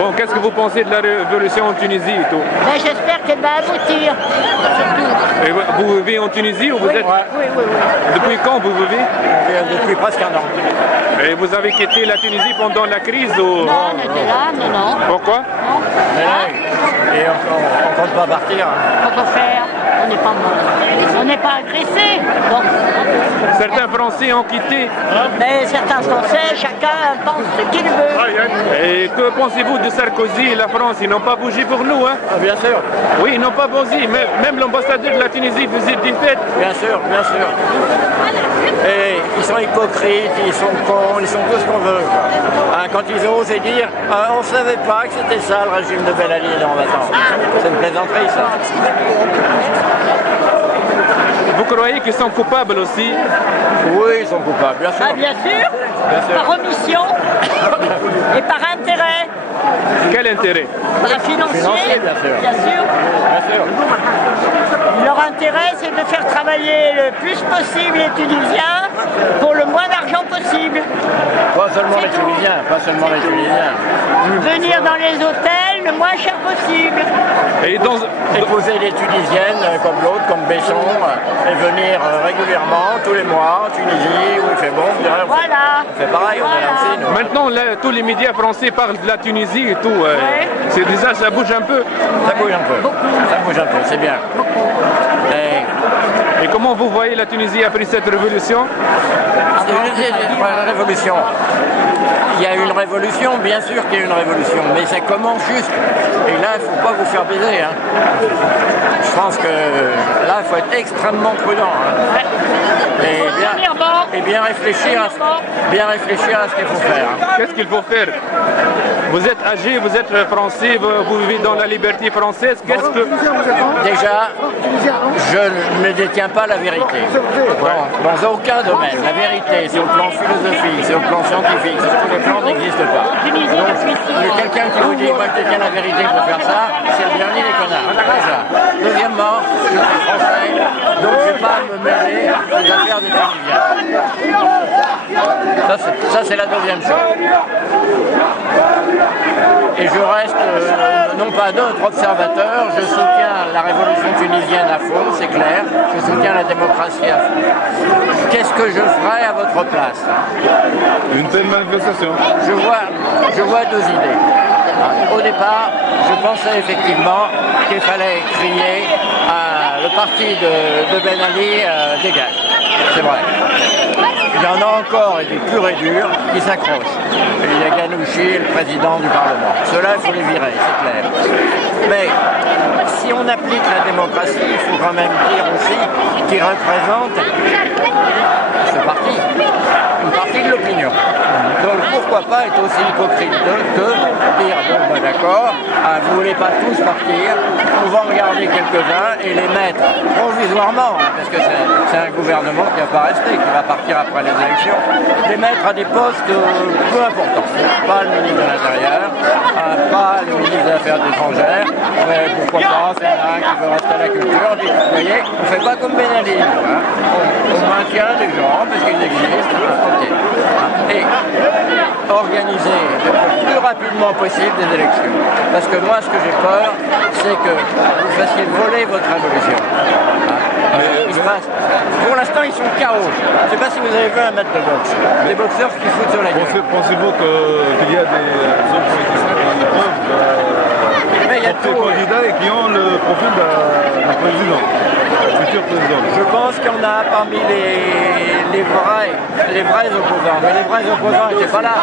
Bon, qu'est-ce que vous pensez de la révolution en Tunisie et tout? Ben, j'espère qu'elle va aboutir. Et vous vivez en Tunisie ou vous êtes... Oui. Depuis quand vous vivez? Depuis presque un an. Et vous avez quitté la Tunisie pendant la crise ou... Non, on était là, non. Pourquoi? Non. Mais là, et on compte pas partir. Qu'on peut faire? On n'est pas mort. On n'est pas agressé. Bon. Certains Français ont quitté. Mais certains Français, chacun pense ce qu'il veut. Et que pensez-vous de Sarkozy et la France? Ils n'ont pas bougé pour nous, hein? Ah, bien sûr. Oui, ils n'ont pas bougé. Même l'ambassadeur de la Tunisie faisait des fêtes. Bien sûr. Et ils sont hypocrites, ils sont cons, ils sont tout ce qu'on veut. Hein, quand ils ont osé dire on ne savait pas que c'était ça le régime de Ben Ali. Non, attends, c'est une plaisanterie ça. Vous croyez qu'ils sont coupables aussi? Oui, ils sont coupables, bien sûr. Ah, bien sûr. Par omission et par intérêt. Quel intérêt? Financier, bien sûr. Leur intérêt, c'est de faire travailler le plus possible les Tunisiens pour le moins d'argent possible. Pas seulement les Tunisiens. Venir dans les hôtels le moins cher possible. Et épouser les Tunisiennes comme l'autre, comme Besson, et venir régulièrement, tous les mois, en Tunisie, où il fait bon. Voilà. On fait pareil, on est là aussi, nous. Maintenant, tous les médias français parlent de la Tunisie et tout. Ouais. C'est déjà, ça bouge un peu. Ça bouge un peu. Ça bouge un peu, c'est bien. Et comment vous voyez la Tunisie après cette révolution? Révolution. Il y a une révolution, bien sûr qu'il y a une révolution, mais ça commence juste. Et là, il ne faut pas vous faire baiser. Hein. Je pense que là, il faut être extrêmement prudent. Hein. Et bien réfléchir à ce qu'il faut faire. Hein. Qu'est-ce qu'il faut faire? Vous êtes âgé, vous êtes français, vous vivez dans la liberté française. Qu'est-ce que... Déjà, je ne détiens pas la vérité. Dans aucun domaine. La vérité, c'est au plan philosophique, c'est au plan scientifique, sur tous les plans n'existe pas. Donc, quelqu'un qui vous dit, moi je détiens la vérité pour faire ça, c'est le dernier des connards. Déjà. Deuxièmement, je suis français, donc je ne vais pas me mêler aux affaires des Tunisiens. Ça c'est la deuxième chose. Et je reste, non pas neutre, observateur, je soutiens la révolution tunisienne à fond, c'est clair, je soutiens la démocratie à fond. Qu'est-ce que je ferais à votre place? Une telle manifestation. Je vois deux idées. Au départ, je pensais effectivement qu'il fallait crier le parti de Ben Ali dégage. C'est vrai. Il y en a encore et des purs et durs qui s'accrochent. Il y a Ghanouchi, le président du Parlement. Ceux-là, il faut les virer, c'est clair. Mais si on applique la démocratie, il faut quand même dire aussi qu'il représente ce parti, une partie de l'opinion. Donc pourquoi pas être aussi hypocrite que dire bon ben d'accord, vous voulez pas tous partir, on va en garder quelques-uns et les mettre provisoirement, hein, parce que c'est un gouvernement qui va pas rester, qui va partir après les élections, les mettre à des postes peu importants. Pas le ministre de l'Intérieur, pas le ministre des Affaires étrangères, mais pourquoi pas, c'est un qui veut rester à la culture, on dit, vous voyez, on fait pas comme Ben Ali, hein, on maintient les gens parce qu'ils existent, ok. Et organiser le plus rapidement possible des élections. Parce que moi, ce que j'ai peur, c'est que vous fassiez voler votre révolution. Pour l'instant, ils sont KO. Je ne sais pas si vous avez vu un match de boxe. Des boxeurs qui foutent sur la gueule. Pensez-vous qu'il y a des hommes politiciens qui peuvent porter candidats et qui ont le profil d'un président, futur président? Je pense qu'il y en a parmi les vrais opposants. Mais les vrais opposants n'étaient pas là.